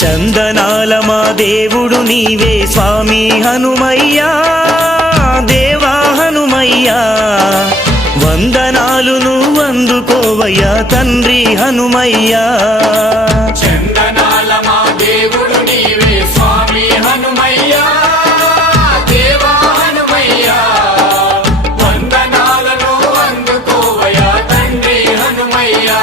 చందనాల మా దేవుడు నీవే స్వామి హనుమయ్యా, దేవా హనుమయ్యా, వందనాలు నువ్వు అందుకోవయ్యా తండ్రి హనుమయ్యా. చందనాల మా దేవుడు నీవే స్వామి హనుమయ్యా, దేవా హనుమయ్యా, వందనాలను అందుకోవయ్యా తండ్రి హనుమయ్యా.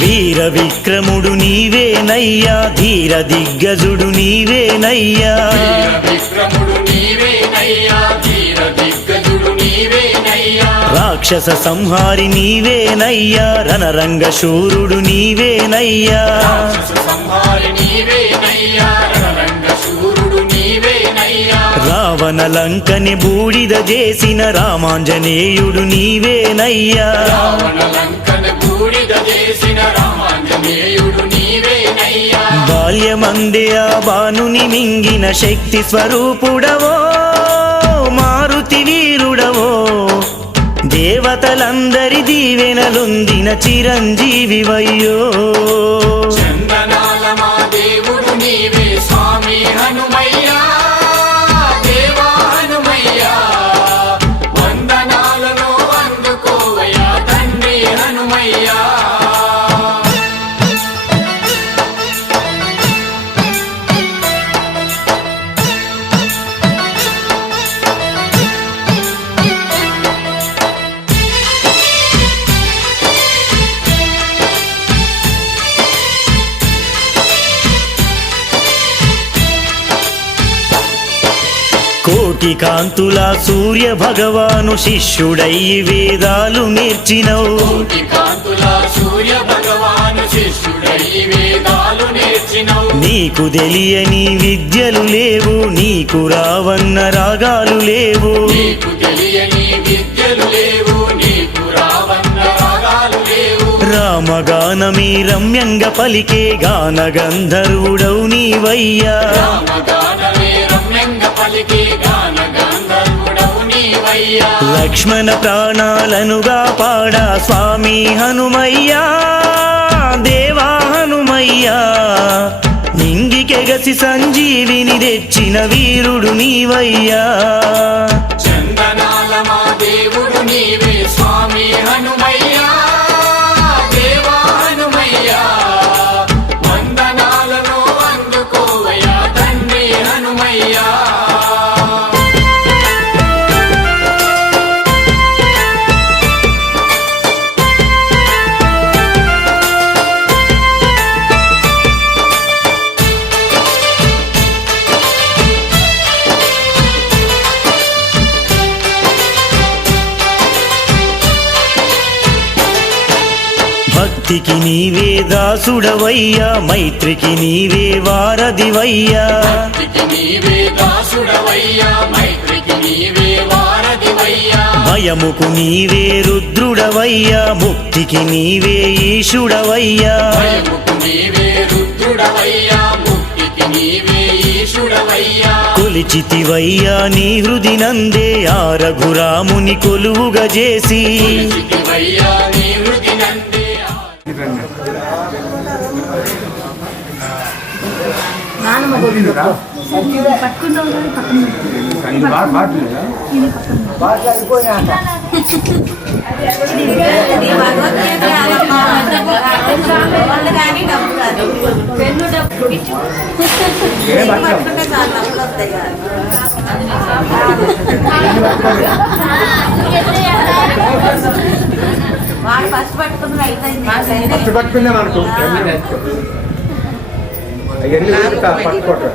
వీర విక్రముడు నీవేనయ్యా, ధీర దిగ్గజుడు నీవేనయ్యా, వీర విక్రముడు నీవేనయ్యా, ధీర దిగ్గజుడు నీవేనయ్యా, రాక్షస సంహారి నీవేనయ్యా, రణరంగ శూరుడు నీవేనయ్యా, రాక్షస సంహారి నీవేనయ్యా, రణరంగ శూరుడు నీవేనయ్యా, రావణ లంకని బూడిద చేసిన రామాంజనేయుడు నీవేనయ్యా, రావణ లంకను బూడిద చేసిన రామాంజనేయుడు నీవేనయ్యా, బాల్యమందే ఆ బాణుని మింగిన శక్తి స్వరూపుడవో మారుతి వీరుడవో, దేవతలందరి దీవెనలుందిన చిరంజీవివయ్యో. చందనాల మా దేవుడు నీవే స్వామి హనుమయ్యా, దేవా హనుమయ్యా, వందనాలను అందుకోవయ్యా తండ్రి హనుమయ్యా. కోటి కాంతుల సూర్య భగవాను శిష్యుడై వేదాలు నేర్చినవు, కోటి కాంతుల సూర్య భగవాను శిష్యుడై వేదాలు నేర్చినవు, నీకు తెలియని విద్యలు లేవు, నీకు రావన్న రాగాలు లేవు, నీకు తెలియని విద్యలు లేవు, నీకు రావన్న రాగాలు లేవు, రామగానమీ రమ్యంగా పలికే గాన గంధర్వుడవు నీవయ్యా, రామగానమే రమ్యంగా పలికే గాన గంధర్వుడవు నీవయ్యా, లక్ష్మణ ప్రాణాలనుగా పాడా స్వామి హనుమయ్యా, దేవా హనుమయ్యా, నింగికెగసి సంజీవిని తెచ్చిన వీరుడు నీవయ్యా. చందనాల మా దేవుడు నీవే స్వామి హనుమయ్యా, దేవా హనుమయ్యా, వందనాలను అందుకోవయ్యా తండ్రి హనుమయ్యా. భక్తికి నీవే దాసుడవయ్యా, మైత్రికి నీవే వారధివయ్యా, భక్తికి నీవే దాసుడవయ్యా, మైత్రికి నీవే వారధివయ్యా, భయముకు నీవే రుద్రుడవయ్యా, ముక్తికి నీవే ఈశుడవయ్యా, భయముకు నీవే రుద్రుడవయ్యా, ముక్తికి నీవే ఈశుడవయ్యా, కొలిచితివయ్యా నీ హృది నందే ఆ రఘురాముని కొలువుగా చేసి, కొలిచితివయ్యా నీ హృది నందే. ఫస్ట్ పట్టుకుందాం అనుకో పట్టుకోవటం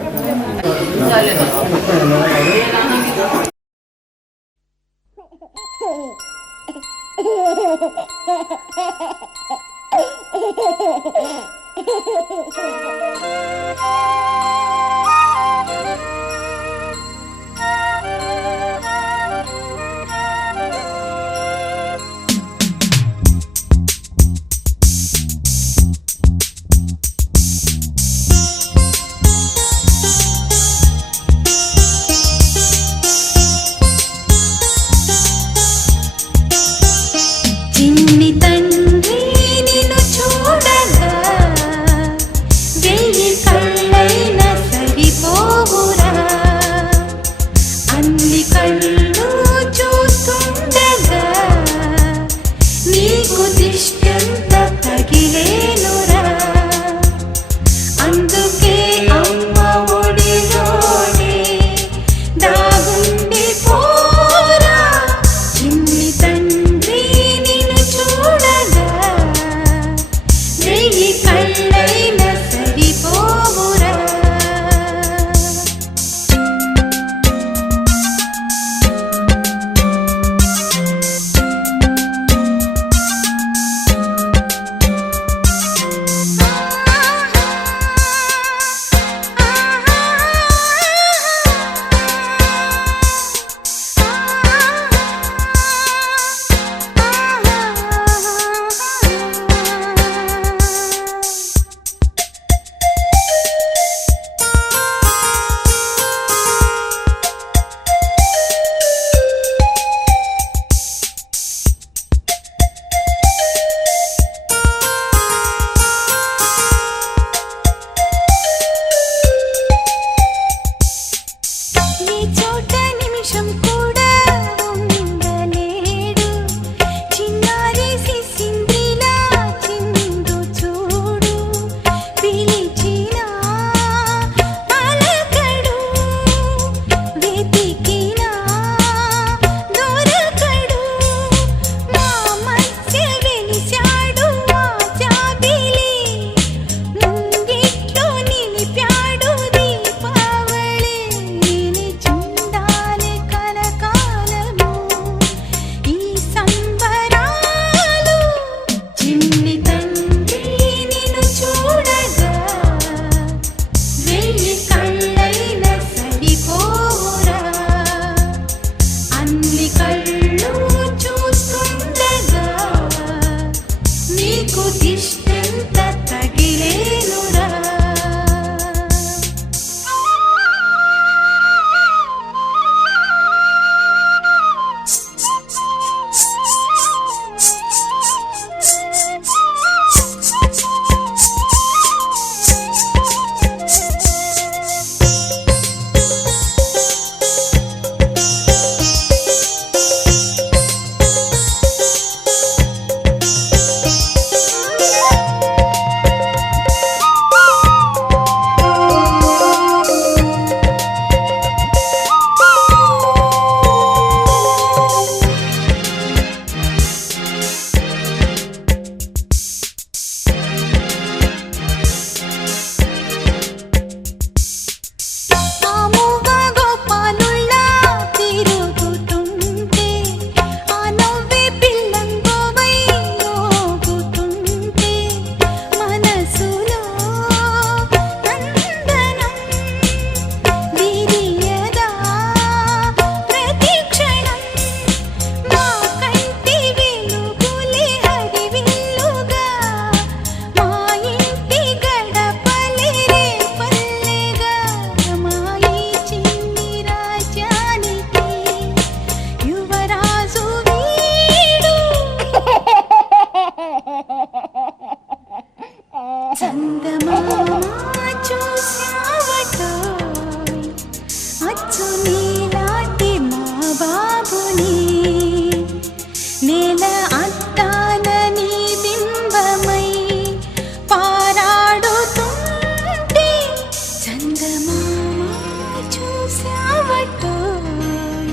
చూసావటోయ్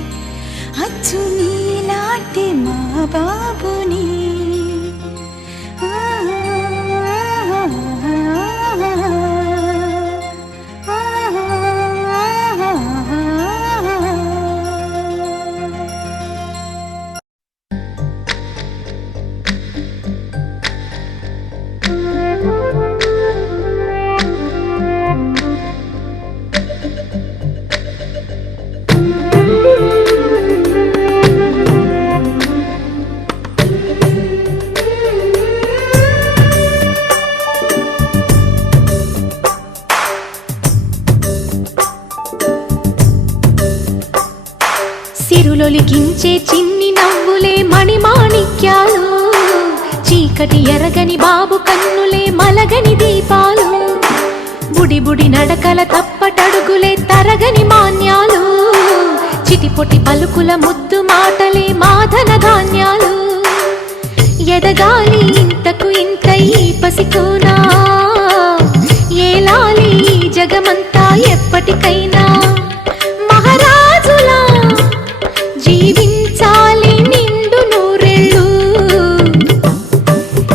అచ్చు నీలాంటి మా బాబుని సిరులొలికించే చిన్ని నవ్వులే మణిమాణిక్యాలు చీకటి ఎరగని బాబు కన్నులే మలగని దీపాలు బుడి బుడి నడకల తప్పటడుగులే తరగని మాన్యాలు చిటిపొటి పలుకుల ముద్దు మాటలే మాధన ధాన్యాలు ఎదగాలి ఇంతకు ఇంత ఈ పసికోనా ఏలాలి జగమంతా ఎప్పటికైనా మహారాజులా జీవించాలి నిండు నూరెళ్ళు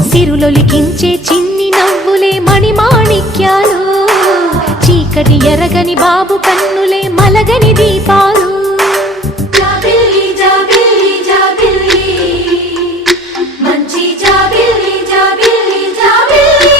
సిరులొలికించే చిన్ని నవ్వులే మణిమాణిక్యాలు చీకటి ఎరగని బాబు కన్నులే మలగని దీపాలు జాబిల్లి జాబిల్లి జాబిల్లి మంచి జాబిల్లి జాబిల్లి జాబిల్లి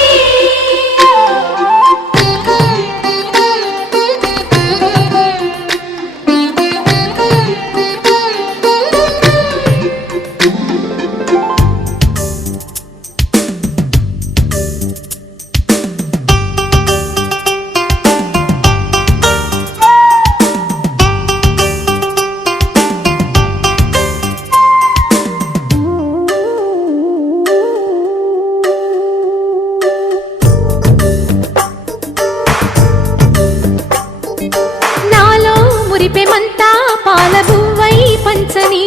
మురిపెమంతా పాలబువ్వై పంచని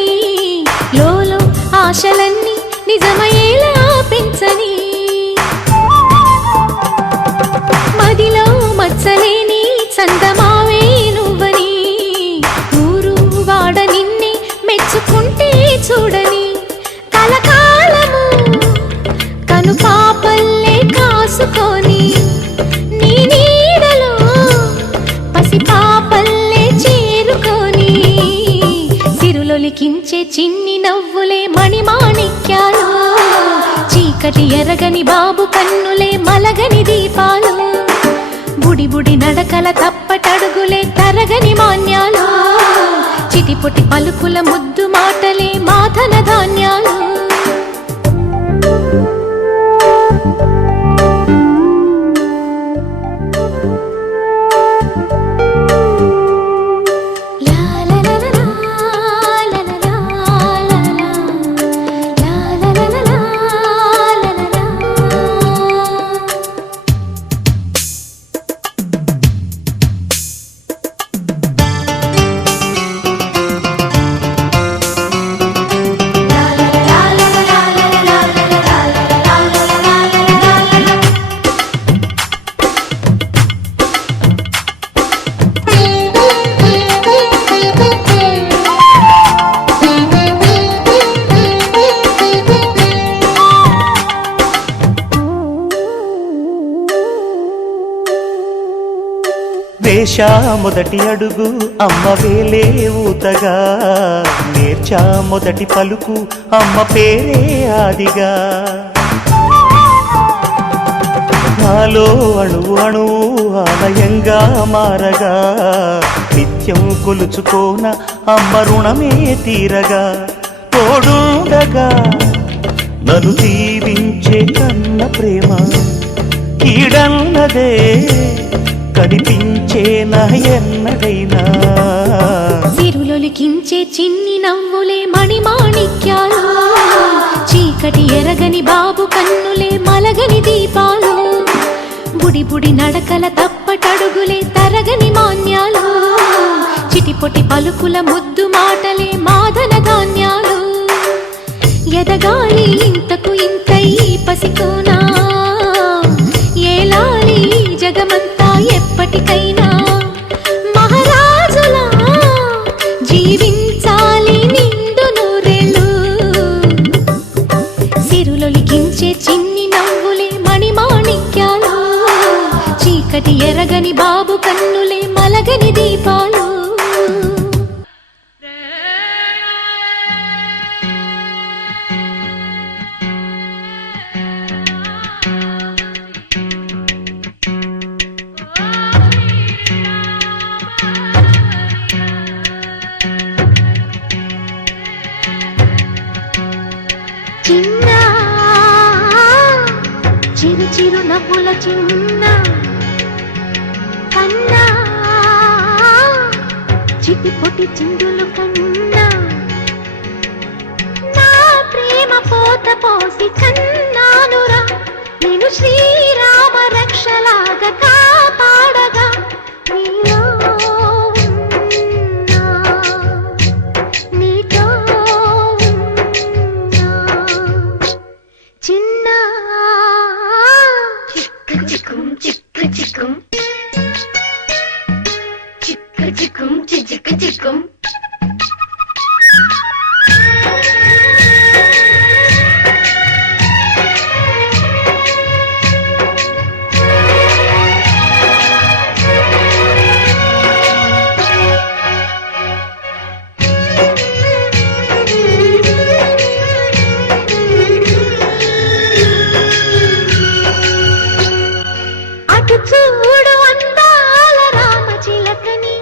లోలో ఆశలన్నీ నిజమయ్యేలా పెంచని మదిలో మచ్చలేని చందమావే నువ్వని ఊరు వాడ నిన్నే మెచ్చుకుంటే చూడని కలకాలము కను పాపల్లే కాసుకొని నీ నీడలో పసి పాపల్లే చేరుకొని సిరులొలికించే చిన్ని నవ్వులే మణిమాణిక్యాలు చీకటి ఎరగని బాబు కన్నులే మలగని దీపాలు బుడి బుడి నడకల తప్పటడుగులే తరగని మాన్యాలు చిటిపొటి పలుకుల ముద్దు మాటలే మాధన ధాన్యాలు వేశా మొదటి అడుగు అమ్మ వేలే ఊతగా నేర్చా మొదటి పలుకు అమ్మ పేరే ఆదిగా నాలో అణువు అణువు ఆలయంగా మారగా నిత్యం కొలుచుకోన అమ్మ రుణమే తీరగా తోడుండగా నన్ను దీవించే కన్న ప్రేమ కీడన్నదే కనిపించేనా ఎన్నడైనా సిరులొలికించే చిన్ని నవ్వులే మణిమాణిక్యాలు చీకటి ఎరగని బాబు కన్నులే మలగని దీపాలు బుడి బుడి నడకల తప్పటడుగులే తరగని మాన్యాలు చిటిపొటి పలుకుల ముద్దు మాటలే మాధన ధాన్యాలు ఎదగాలి ఇంతకు ఇంత ఈ పసికోనా ఏలాలి జగమంతా ఎప్పటికైనా మహారాజుల నవ్వుల చిన్న కన్నా చిటిపొటి చిందులు కన్నా నా ప్రేమ పోత పోసి కన్నానురా నేను శ్రీరామ రక్షలాగా కాపాడగా నీలో ఉన్నా, నీతో ఉన్నా. చిన్న చిక్క చిక్కుం చిక్క చిక్కుం చిక్క చిక్కుం చిక్క చిక్కుం అటు చూడు అందాల రామచిలకని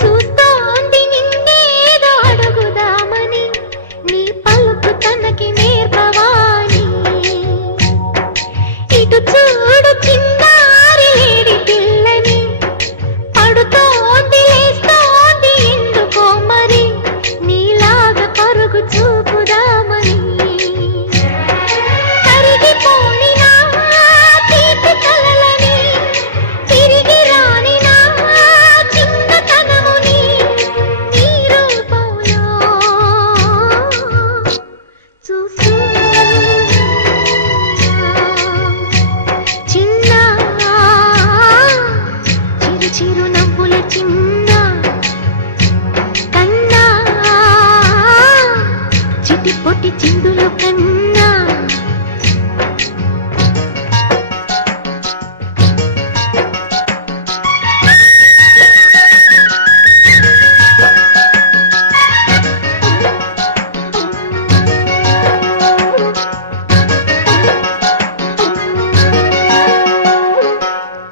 చూస్తోంది నిన్నేదో అడుగుదామని నీ పలుకు తనకి నేర్పవాని ఇటు చూడు చిన్నారి లేడి పిల్లని పడుతోంది లేస్తోంది ఎందుకో మరి నీలాగా పరుగు చూపుదామని కరిగిపోని నా తీపి కలలని తిరిగి రాని నా చిన్నతనముని నీ రూపంలో చూస్తూ చిన్న చిరు చిరు నవ్వుల చిన్న కన్నా చిటి పొట్టి చిందులు కన్నా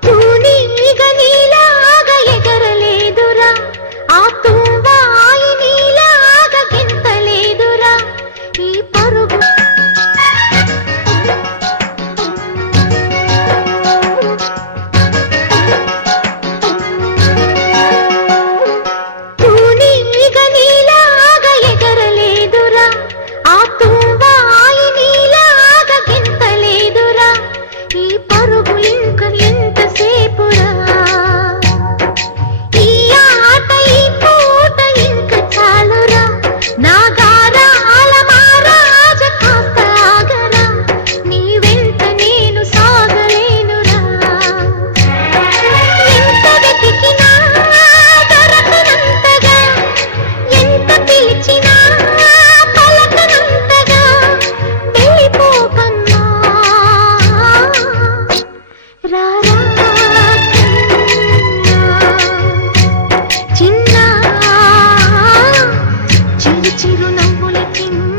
తూనీగ నీలాగా ఎగరలేదురా ఆ తువ్వాయి నీలాగా గెంతలేదురా ఈ పరుగు తూనీగ నీలాగా ఎగరలేదురా ఆ తువ్వాయి నీలాగా గెంతలేదురా ఈ పరుగు ఇంక ఎంతసేపురా ఈ ఆట ఈ పూట ఇంక చాలురా నా గారాల మహారాజ కాస్త ఆగరా నీ వెంట నేను సాగలేనురా ఎంత వెతికినా దొరకనంతగా ఎంత పిలిచినా పలకనంతగా వెళ్ళిపోకన్నా రారా చిన్న చిరు చిరు నవ్వుల చిన్న